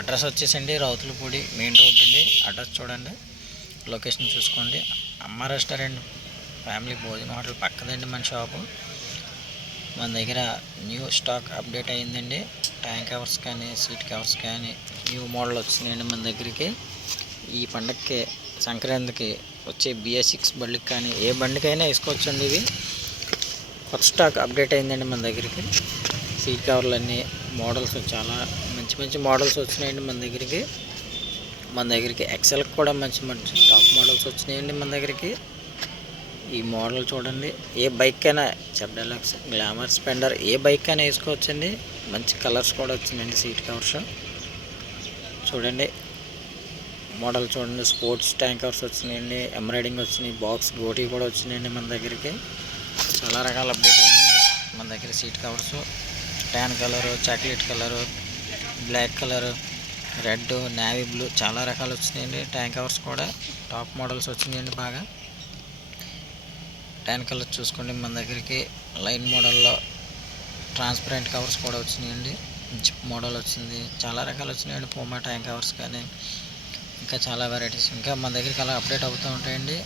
Address వచ్చేసండి రావుతులపూడి main road అండి. Address చూడండి, లొకేషన్ చూసుకోండి. అమ్మ రెస్టారెంట్ ఫ్యామిలీ భోజన హోటల్ పక్కదండి మన షాపు. మన దగ్గర న్యూ స్టాక్ అప్డేట్ అయిందండి. ట్యాంక్ కవర్స్ కానీ సీట్ కవర్స్ కానీ న్యూ మోడల్ వచ్చినాయండి మన దగ్గరికి. ఈ పండగకి సంక్రాంతికి వచ్చే BS6 బండికి కానీ ఏ బండికైనా వేసుకోవచ్చండి. ఇవి కొత్త స్టాక్ అప్డేట్ అయిందండి మన దగ్గరికి. సీట్ కవర్లు అన్నీ మోడల్స్ చాలా మంచి మంచి మోడల్స్ వచ్చినాయండి మన దగ్గరికి. ఎక్సెల్కి కూడా మంచి మంచి టాప్ మోడల్స్ వచ్చినాయండి మన దగ్గరికి. ఈ మోడల్ చూడండి, ఏ బైక్ అయినా డెలక్స్, గ్లామర్, స్పెండర్ ఏ బైక్ అయినా వేసుకోవచ్చండి. మంచి కలర్స్ కూడా వచ్చినాయండి సీట్ కవర్స్ చూడండి. మోడల్ చూడండి, స్పోర్ట్స్ ట్యాంక్ కవర్స్ వచ్చినాయండి, ఎంబ్రాయిడింగ్ వచ్చినాయి, బాక్స్ గోటీ కూడా వచ్చినాయండి మన దగ్గరికి. చాలా రకాల అప్డేట్ అయిందండి మన దగ్గర. Seat covers tan colour, chocolate colour, black colour, red, navy blue చాలా రకాలు వచ్చినాయండి. ట్యాంక్ కవర్స్ కూడా టాప్ మోడల్స్ వచ్చినాయండి బాగా. ట్యాన్ కలర్ చూసుకోండి మన దగ్గరికి. లైన్ మోడల్లో ట్రాన్స్పరెంట్ కవర్స్ కూడా వచ్చినాయండి. జిప్ మోడల్ వచ్చింది, చాలా రకాలు వచ్చినాయండి. పూమా ట్యాంక్ కవర్స్ కానీ ఇంకా చాలా వెరైటీస్ ఇంకా మన దగ్గరికి అలా అప్డేట్ అవుతూ ఉంటాయండి.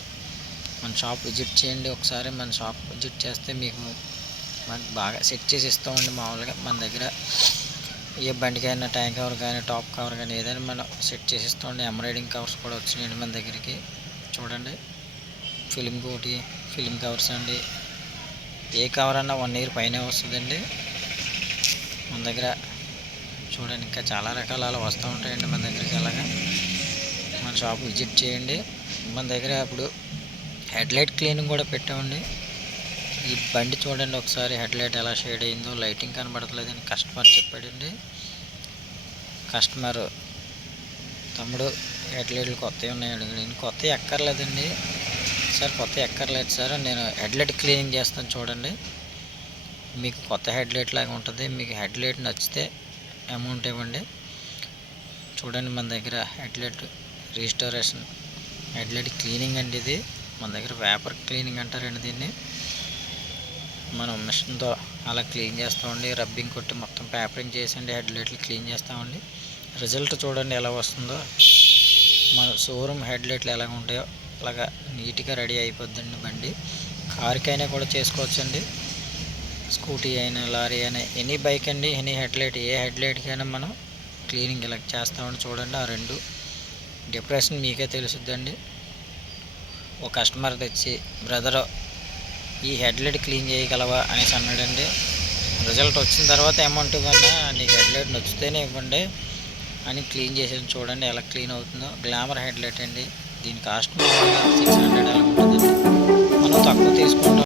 మన షాప్ విజిట్ చేయండి ఒకసారి. మన షాప్ విజిట్ చేస్తే మీకు మనకి బాగా సెట్ చేసి ఇస్తామండి. మామూలుగా మన దగ్గర ఏ బండికైనా ట్యాంక్ కవర్ కానీ టాప్ కవర్ కానీ ఏదైనా మనం సెట్ చేసి ఇస్తామండి. ఎంబ్రాయిడింగ్ కవర్స్ కూడా వచ్చినాయండి మన దగ్గరికి చూడండి. ఫిలిం కవర్స్ అండి. ఏ కవర్ అన్నా 1 ఇయర్ పైనే వస్తుందండి మన దగ్గర చూడండి. ఇంకా చాలా రకాలు అలా వస్తూ ఉంటాయండి మన దగ్గరికి. అలాగా మన షాప్ విజిట్ చేయండి. మన దగ్గర ఇప్పుడు హెడ్లైట్ క్లీనింగ్ కూడా పెట్టామండి. ఈ బండి చూడండి ఒకసారి, హెడ్లైట్ ఎలా షేడ్ అయిందో, లైటింగ్ కనబడట్లేదని కస్టమర్ చెప్పాడండి. కస్టమర్ తమ్ముడు హెడ్లైట్లు కొత్తవి ఉన్నాయి అడిగాడు. నేను కొత్తవి ఎక్కర్లేదండి సార్, కొత్త ఎక్కర్లేదు సార్, నేను హెడ్లైట్ క్లీనింగ్ చేస్తాను చూడండి. మీకు కొత్త హెడ్లైట్ లాగా ఉంటుంది. మీకు హెడ్లైట్ నచ్చితే అమౌంట్ ఇవ్వండి. చూడండి మన దగ్గర హెడ్లైట్ రీస్టోరేషన్, హెడ్లైట్ క్లీనింగ్ అండి ఇది. మన దగ్గర వేపర్ క్లీనింగ్ అంటారండి దీన్ని. మనం మిషన్తో అలా క్లీన్ చేస్తామండి. రబ్బింగ్ కొట్టి మొత్తం పేపరింగ్ చేసండి హెడ్లైట్లు క్లీన్ చేస్తామండి. రిజల్ట్ చూడండి ఎలా వస్తుందో. మన షోరూమ్ హెడ్లైట్లు ఎలాగ ఉంటాయో అలాగా నీట్గా రెడీ అయిపోద్దండి బండి. కార్కైనా కూడా చేసుకోవచ్చండి, స్కూటీ అయినా లారీ అయినా ఎనీ బైక్ అండి, ఎనీ హెడ్లైట్ ఏ హెడ్లైట్కైనా మనం క్లీనింగ్ ఇలా చేస్తామని చూడండి. ఆ రెండు డిప్రెషన్ మీకే తెలుసుద్దండి. ఒక కస్టమర్ తెచ్చి బ్రదర్ ఈ హెడ్లైట్ క్లీన్ చేయగలవా అనేసి అన్నాడండి. రిజల్ట్ వచ్చిన తర్వాత అమౌంట్ కన్నా నీకు హెడ్లైట్ నచ్చితేనే ఇవ్వండి అని క్లీన్ చేసేది చూడండి ఎలా క్లీన్ అవుతుందో. గ్లామర్ హెడ్లైట్ అండి. దీని కాస్ట్ 600 అలా ఉంటుందండి. మనం తక్కువ తీసుకుంటాం.